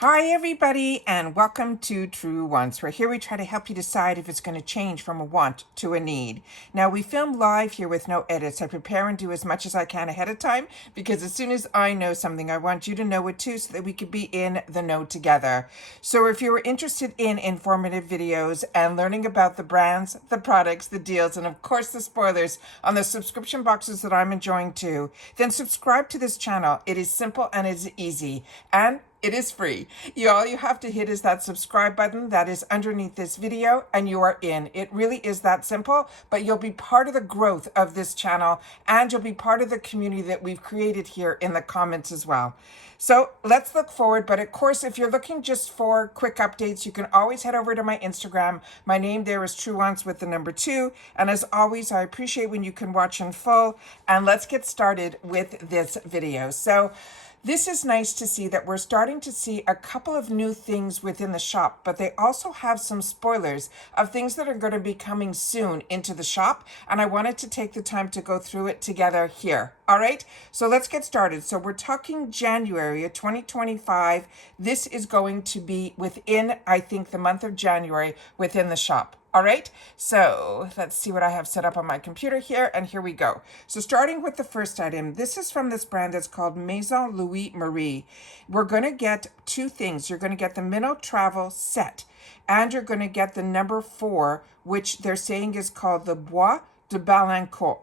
Hi everybody and welcome to Truewants, where here we try to help you decide if it's going to change from a want to a need. Now we film live here with no edits. I prepare and do as much as I can ahead of time because as soon as I know something, I want you to know it too so that we could be in the know together. So if you're interested in informative videos and learning about the brands, the products, the deals, and of course the spoilers on the subscription boxes that I'm enjoying too, then subscribe to this channel. It is simple and it's easy. And it is free. All you have to hit is that subscribe button that is underneath this video and you are in. It really is that simple, but you'll be part of the growth of this channel and you'll be part of the community that we've created here in the comments as well. So let's look forward. But of course, if you're looking just for quick updates, you can always head over to my Instagram. My name there is Truewants with the number 2. And as always, I appreciate when you can watch in full. And let's get started with this video. So this is nice to see that we're starting to see a couple of new things within the shop, but they also have some spoilers of things that are going to be coming soon into the shop. And I wanted to take the time to go through it together here. All right, so let's get started. So we're talking January of 2025. This is going to be within, I think, the month of January within the shop. All right, so let's see what I have set up on my computer here, and here we go. So starting with the first item, this is from this brand that's called Maison Louis Marie. We're going to get two things. You're going to get the Minnow Travel set, and you're going to get the number 4, which they're saying is called the Bois de Balancourt.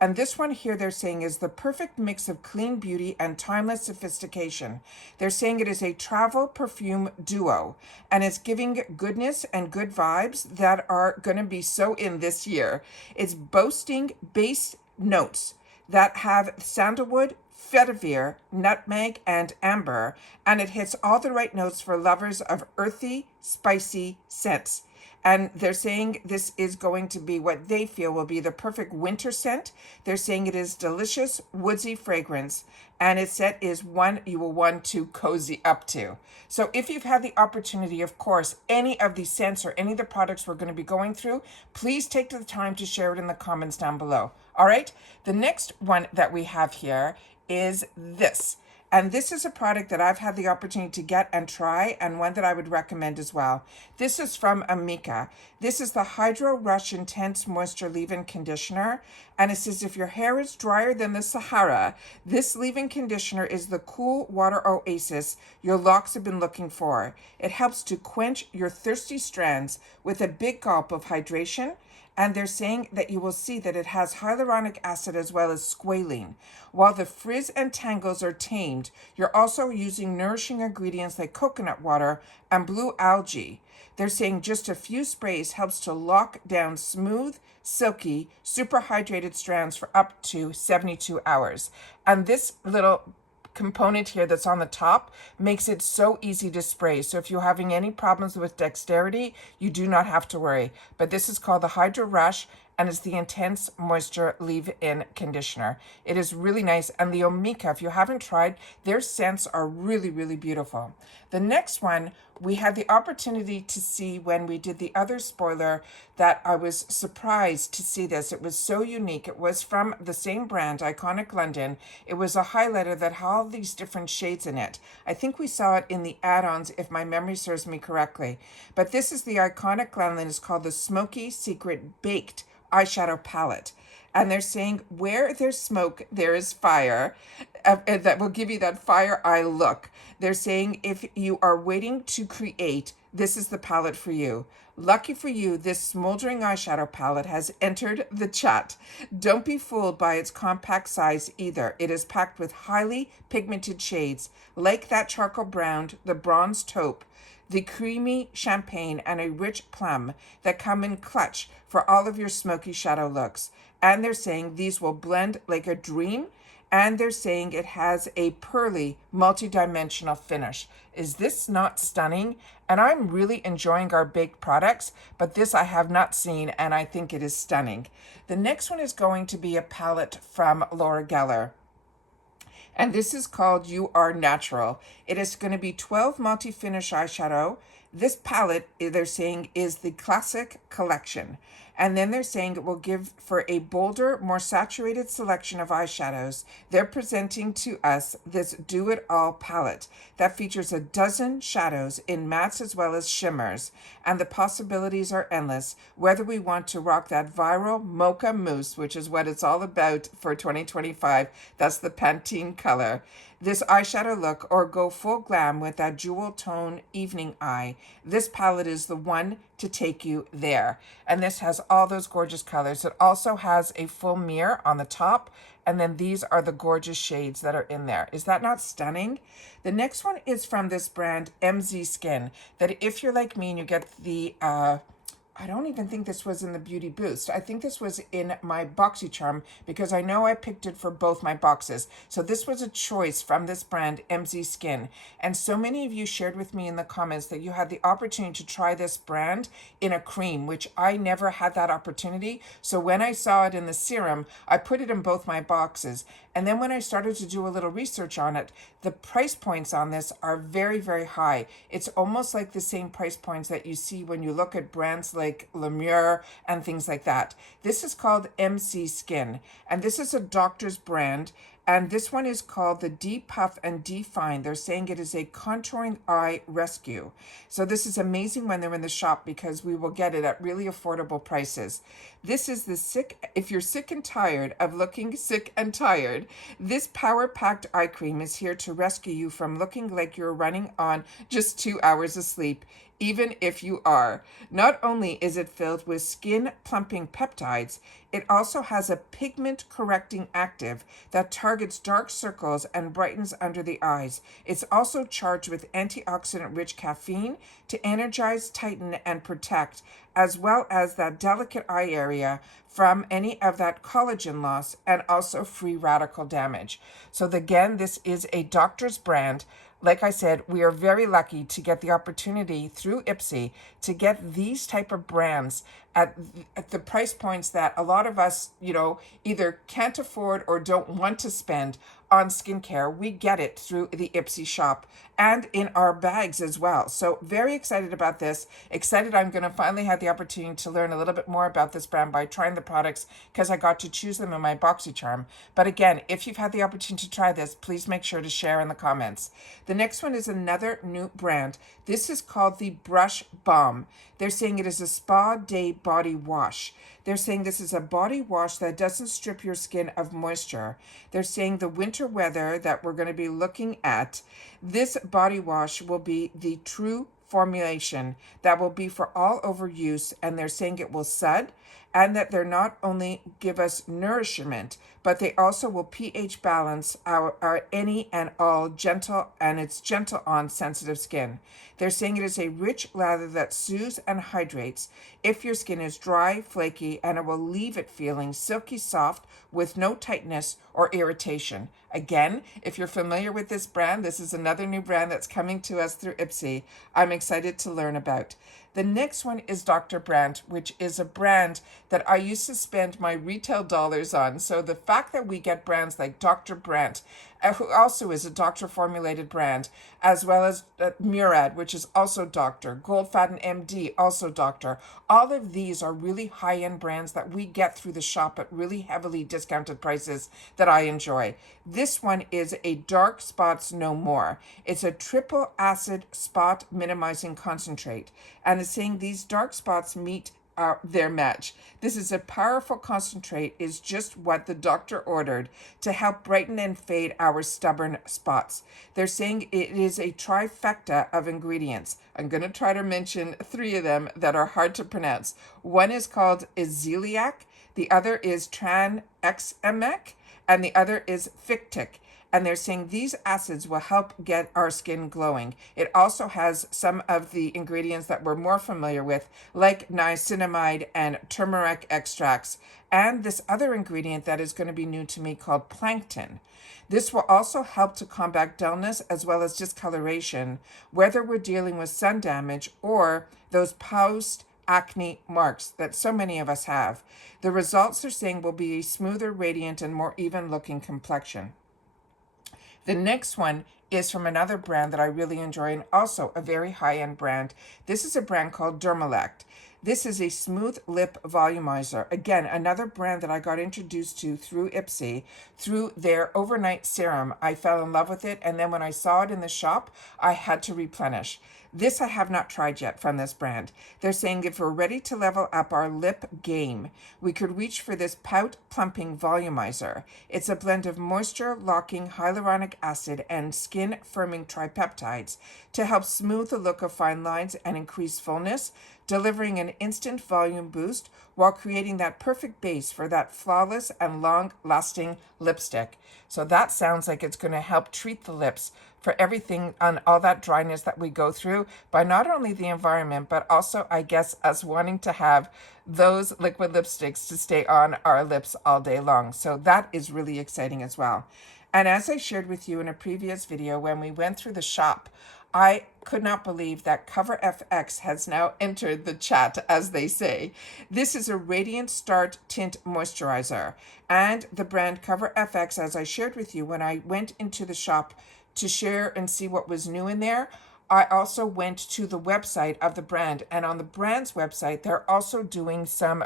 And this one here, they're saying, is the perfect mix of clean beauty and timeless sophistication. They're saying it is a travel perfume duo, and it's giving goodness and good vibes that are going to be so in this year. It's boasting base notes that have sandalwood, vetiver, nutmeg, and amber, and it hits all the right notes for lovers of earthy, spicy scents. And they're saying this is going to be what they feel will be the perfect winter scent. They're saying it is delicious, woodsy fragrance. And its scent is one you will want to cozy up to. So if you've had the opportunity, of course, any of these scents or any of the products we're going to be going through, please take the time to share it in the comments down below. All right. The next one that we have here is this. And this is a product that I've had the opportunity to get and try, and one that I would recommend as well. This is from Amama. This is the Hydro Rush Intense Moisture Leave-In Conditioner. And it says if your hair is drier than the Sahara, this leave-in conditioner is the cool water oasis your locks have been looking for. It helps to quench your thirsty strands with a big gulp of hydration. And they're saying that you will see that it has hyaluronic acid as well as squalene. While the frizz and tangles are tamed, you're also using nourishing ingredients like coconut water and blue algae. They're saying just a few sprays helps to lock down smooth, silky, super hydrated strands for up to 72 hours. And this little component here that's on the top makes it so easy to spray. So if you're having any problems with dexterity, you do not have to worry. But this is called the Hydro Rush, and it's the Intense Moisture Leave-In Conditioner. It is really nice. And the Amama, if you haven't tried, their scents are really, really beautiful. The next one, we had the opportunity to see when we did the other spoiler that I was surprised to see this. It was so unique. It was from the same brand, Iconic London. It was a highlighter that had all these different shades in it. I think we saw it in the add-ons, if my memory serves me correctly. But this is the Iconic London. It's called the Smoky Secret Baked Eyeshadow Palette. And they're saying where there's smoke, there is fire. That will give you that fire eye look. They're saying if you are waiting to create, this is the palette for you. Lucky for you, this smoldering eyeshadow palette has entered the chat. Don't be fooled by its compact size either. It is packed with highly pigmented shades, like that charcoal brown, the bronze taupe, the creamy champagne, and a rich plum that come in clutch for all of your smoky shadow looks. And they're saying these will blend like a dream. And they're saying it has a pearly, multi-dimensional finish. Is this not stunning? And I'm really enjoying our baked products, but this I have not seen, and I think it is stunning. The next one is going to be a palette from Laura Geller. And this is called You Are Natural. It is going to be 12 multi-finish eyeshadow. This palette, they're saying, is the classic collection. And then they're saying it will give for a bolder, more saturated selection of eyeshadows. They're presenting to us this Do It All palette that features a dozen shadows in mattes as well as shimmers. And the possibilities are endless, whether we want to rock that viral mocha mousse, which is what it's all about for 2025. That's the Pantene color. This eyeshadow look, or go full glam with that jewel tone evening eye. This palette is the one to take you there. And this has all those gorgeous colors. It also has a full mirror on the top. And then these are the gorgeous shades that are in there. Is that not stunning? The next one is from this brand, MZ Skin. That if you're like me and you get the I don't even think this was in the Beauty Boost. I think this was in my BoxyCharm because I know I picked it for both my boxes. So this was a choice from this brand, MZ Skin. And so many of you shared with me in the comments that you had the opportunity to try this brand in a cream, which I never had that opportunity. So when I saw it in the serum, I put it in both my boxes. And then when I started to do a little research on it, the price points on this are very, very high. It's almost like the same price points that you see when you look at brands like Lemure and things like that. This is called MC Skin, and this is a doctor's brand. And this one is called the Depuff and Define. They're saying it is a contouring eye rescue. So this is amazing when they're in the shop because we will get it at really affordable prices. This is the if you're sick and tired of looking sick and tired, this power-packed eye cream is here to rescue you from looking like you're running on just 2 hours of sleep. Even if you are. Not only is it filled with skin plumping peptides, it also has a pigment correcting active that targets dark circles and brightens under the eyes. It's also charged with antioxidant rich caffeine to energize, tighten, and protect, as well as that delicate eye area from any of that collagen loss and also free radical damage. So again, this is a doctor's brand. Like I said, we are very lucky to get the opportunity through IPSY to get these type of brands at the price points that a lot of us, either can't afford or don't want to spend on skincare. We get it through the IPSY shop and in our bags as well. So very excited about this. Excited I'm going to finally have the opportunity to learn a little bit more about this brand by trying the products because I got to choose them in my BoxyCharm. But again, if you've had the opportunity to try this, please make sure to share in the comments. The next one is another new brand. This is called the Brush Balm. They're saying it is a spa day body wash. They're saying this is a body wash that doesn't strip your skin of moisture. They're saying the winter weather that we're going to be looking at, this body wash will be the true formulation that will be for all over use. And they're saying it will sud and that they're not only give us nourishment, but they also will pH balance our any and all gentle, and it's gentle on sensitive skin. They're saying it is a rich lather that soothes and hydrates if your skin is dry, flaky, and it will leave it feeling silky soft with no tightness or irritation. Again, if you're familiar with this brand, this is another new brand that's coming to us through IPSY. I'm excited to learn about. The next one is Dr. Brandt, which is a brand that I used to spend my retail dollars on. So the fact that we get brands like Dr. Brandt, who also is a doctor formulated brand, as well as Murad, which is also doctor, Goldfaden MD, also doctor. All of these are really high-end brands that we get through the shop at really heavily discounted prices that I enjoy. This one is a Dark Spots No More. It's a triple acid spot minimizing concentrate. And it's saying these dark spots meet their match. This is a powerful concentrate, is just what the doctor ordered to help brighten and fade our stubborn spots. They're saying it is a trifecta of ingredients. I'm going to try to mention 3 of them that are hard to pronounce. One is called Iziliac, the other is Tranexamic, and the other is Fictic. And they're saying these acids will help get our skin glowing. It also has some of the ingredients that we're more familiar with, like niacinamide and turmeric extracts, and this other ingredient that is going to be new to me called plankton. This will also help to combat dullness as well as discoloration, whether we're dealing with sun damage or those post-acne marks that so many of us have. The results they're saying will be a smoother, radiant, and more even-looking complexion. The next one is from another brand that I really enjoy and also a very high-end brand. This is a brand called Dermalect. This is a smooth lip volumizer. Again, another brand that I got introduced to through IPSY, through their overnight serum. I fell in love with it, and then when I saw it in the shop, I had to replenish. This I have not tried yet from this brand. They're saying if we're ready to level up our lip game, we could reach for this Pout Plumping Volumizer. It's a blend of moisture-locking hyaluronic acid and skin-firming tripeptides to help smooth the look of fine lines and increase fullness, delivering an instant volume boost while creating that perfect base for that flawless and long-lasting lipstick. So that sounds like it's going to help treat the lips for everything on all that dryness that we go through by not only the environment, but also, I guess, us wanting to have those liquid lipsticks to stay on our lips all day long. So that is really exciting as well. And as I shared with you in a previous video, when we went through the shop, I could not believe that Cover FX has now entered the chat, as they say. This is a Radiant Start Tint Moisturizer, and the brand Cover FX, as I shared with you when I went into the shop to share and see what was new in there, I also went to the website of the brand, and on the brand's website, they're also doing some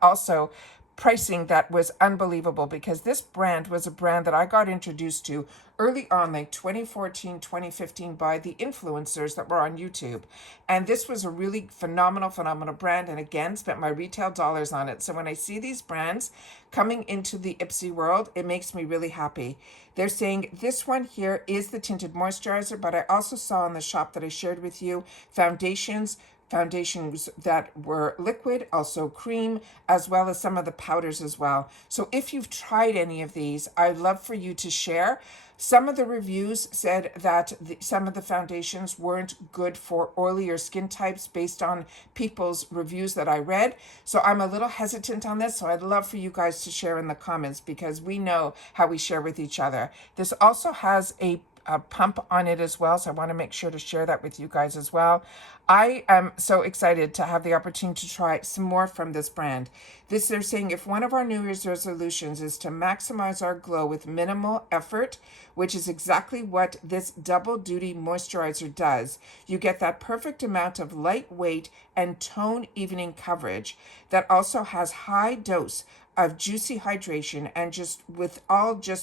also pricing that was unbelievable, because this brand was a brand that I got introduced to early on, like 2014, 2015, by the influencers that were on YouTube. And this was a really phenomenal brand, and again, spent my retail dollars on it. So when I see these brands coming into the IPSY world, it makes me really happy. They're saying this one here is the tinted moisturizer, but I also saw in the shop that I shared with you foundations that were liquid, also cream, as well as some of the powders as well. So if you've tried any of these, I'd love for you to share. Some of the reviews said that some of the foundations weren't good for oilier skin types based on people's reviews that I read. So I'm a little hesitant on this. So I'd love for you guys to share in the comments, because we know how we share with each other. This also has a pump on it as well, so I want to make sure to share that with you guys as well. I am so excited to have the opportunity to try some more from this brand. They're saying if one of our New Year's resolutions is to maximize our glow with minimal effort, which is exactly what this double duty moisturizer does, you get that perfect amount of lightweight and tone evening coverage that also has high dose of juicy hydration, and just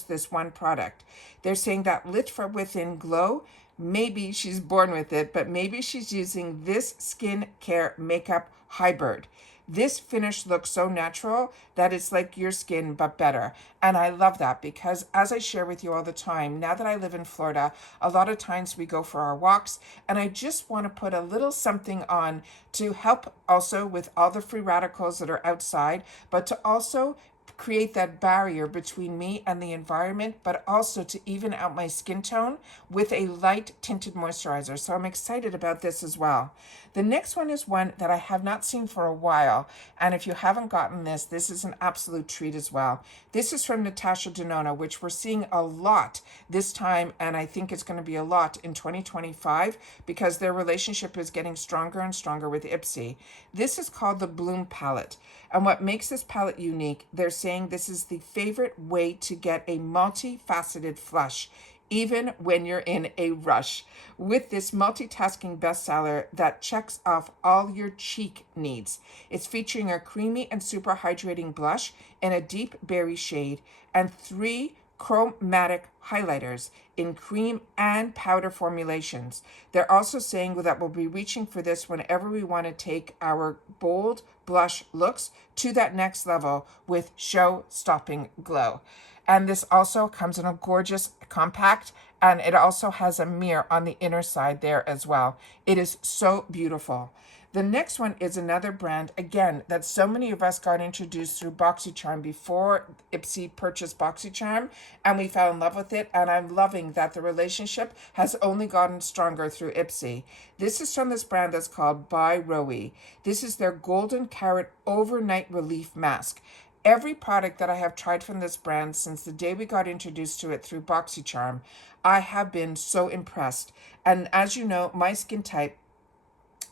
this one product. They're saying that lit from within glow, maybe she's born with it, but maybe she's using this skincare makeup hybrid. This finish looks so natural that it's like your skin, but better. And I love that, because as I share with you all the time, now that I live in Florida, a lot of times we go for our walks, and I just want to put a little something on to help also with all the free radicals that are outside, but to also create that barrier between me and the environment, but also to even out my skin tone with a light tinted moisturizer. So I'm excited about this as well. The next one is one that I have not seen for a while, and if you haven't gotten this, this is an absolute treat as well. This is from Natasha Denona, which we're seeing a lot this time, and I think it's going to be a lot in 2025, because their relationship is getting stronger and stronger with IPSY. This is called the Bloom Palette, and what makes this palette unique, they're saying this is the favorite way to get a multifaceted flush, even when you're in a rush, with this multitasking bestseller that checks off all your cheek needs. It's featuring a creamy and super hydrating blush in a deep berry shade, and 3 chromatic highlighters in cream and powder formulations. They're also saying that we'll be reaching for this whenever we want to take our bold blush looks to that next level with show-stopping glow. And this also comes in a gorgeous compact, and it also has a mirror on the inner side there as well. It is so beautiful. The next one is another brand, again, that so many of us got introduced through BoxyCharm before IPSY purchased BoxyCharm, and we fell in love with it, and I'm loving that the relationship has only gotten stronger through IPSY. This is from this brand that's called By Roe. This is their Golden Carrot Overnight Relief Mask. Every product that I have tried from this brand since the day we got introduced to it through BoxyCharm, I have been so impressed. And as you know, my skin type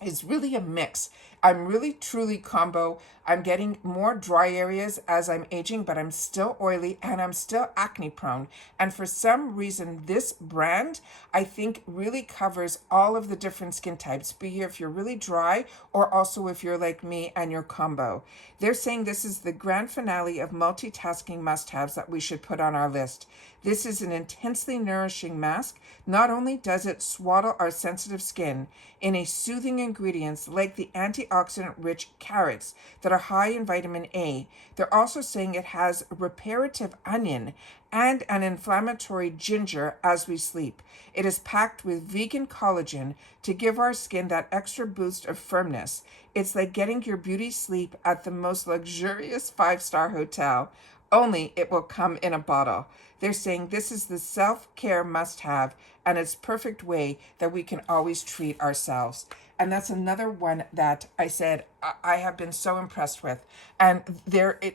is really a mix. I'm really truly combo. I'm getting more dry areas as I'm aging, but I'm still oily and I'm still acne prone. And for some reason, this brand, I think, really covers all of the different skin types, be here if you're really dry or also if you're like me and you're combo. They're saying this is the grand finale of multitasking must-haves that we should put on our list. This is an intensely nourishing mask. Not only does it swaddle our sensitive skin in a soothing ingredients like the antioxidant-rich carrots that are high in vitamin A, they're also saying it has reparative onion and an inflammatory ginger as we sleep. It is packed with vegan collagen to give our skin that extra boost of firmness. It's like getting your beauty sleep at the most luxurious 5-star hotel, only it will come in a bottle. They're saying this is the self-care must-have and it's perfect way that we can always treat ourselves. And that's another one that I said I have been so impressed with. And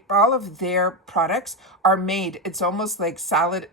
all of their products are made, it's almost like salad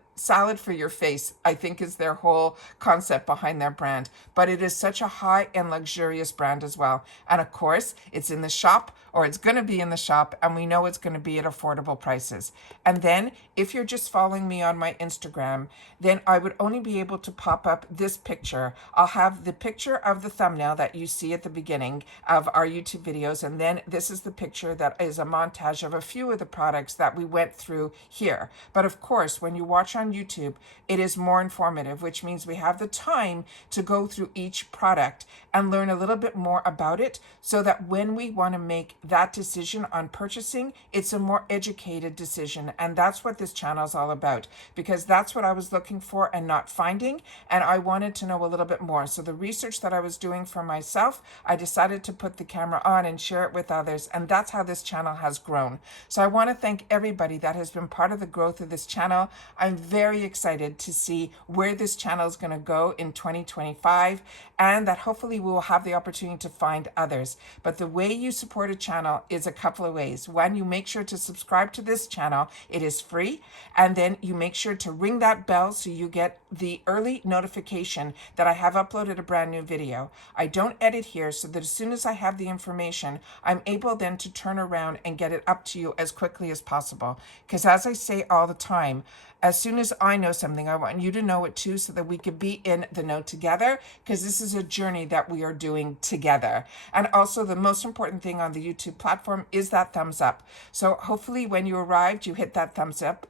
for your face, I think is their whole concept behind their brand. But it is such a high and luxurious brand as well. And of course, it's in the shop, or it's going to be in the shop, and we know it's going to be at affordable prices. And then if you're just following me on my Instagram, then I would only be able to pop up this picture. I'll have the picture of the thumbnail that you see at the beginning of our YouTube videos, and then this is the picture that is a montage of a few of the products that we went through here. But of course, when you watch on YouTube, it is more informative, which means we have the time to go through each product and learn a little bit more about it, so that when we want to make that decision on purchasing, it's a more educated decision. And that's what this channel is all about, because that's what I was looking for and not finding, and I wanted to know a little bit more. So the research that I was doing for myself, I decided to put the camera on and share it with others, and that's how this channel has grown. So I want to thank everybody that has been part of the growth of this channel. I'm very excited to see where this channel is going to go in 2025, and that hopefully we will have the opportunity to find others. But the way you support a channel is a couple of ways. One, you make sure to subscribe to this channel. It is free. And then you make sure to ring that bell so you get the early notification that I have uploaded a brand new video. I don't edit here, so that as soon as I have the information, I'm able then to turn around and get it up to you as quickly as possible. Because as I say all the time, as soon as I know something, I want you to know it too, so that we could be in the know together, because this is a journey that we are doing together. And also the most important thing on the YouTube platform is that thumbs up. So hopefully when you arrived, you hit that thumbs up.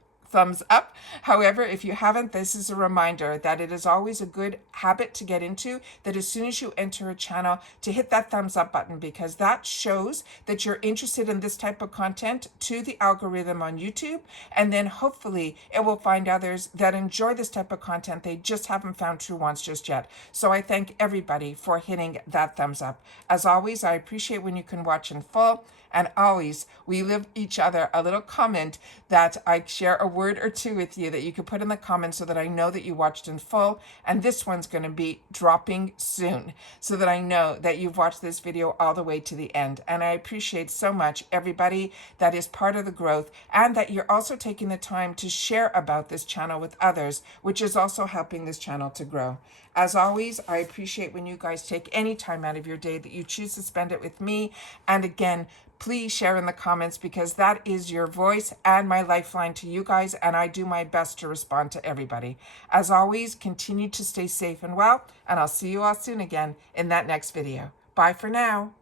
However, if you haven't, this is a reminder that it is always a good habit to get into, that as soon as you enter a channel, to hit that thumbs up button, because that shows that you're interested in this type of content to the algorithm on YouTube. And then hopefully it will find others that enjoy this type of content. They just haven't found Truewants just yet. So I thank everybody for hitting that thumbs up. As always, I appreciate when you can watch in full. And always, we leave each other a little comment that I share a word or two with you that you can put in the comments, so that I know that you watched in full. And this one's going to be dropping soon, so that I know that you've watched this video all the way to the end. And I appreciate so much everybody that is part of the growth, and that you're also taking the time to share about this channel with others, which is also helping this channel to grow. As always, I appreciate when you guys take any time out of your day that you choose to spend it with me. And again, please share in the comments, because that is your voice and my lifeline to you guys, and I do my best to respond to everybody. As always, continue to stay safe and well, and I'll see you all soon again in that next video. Bye for now.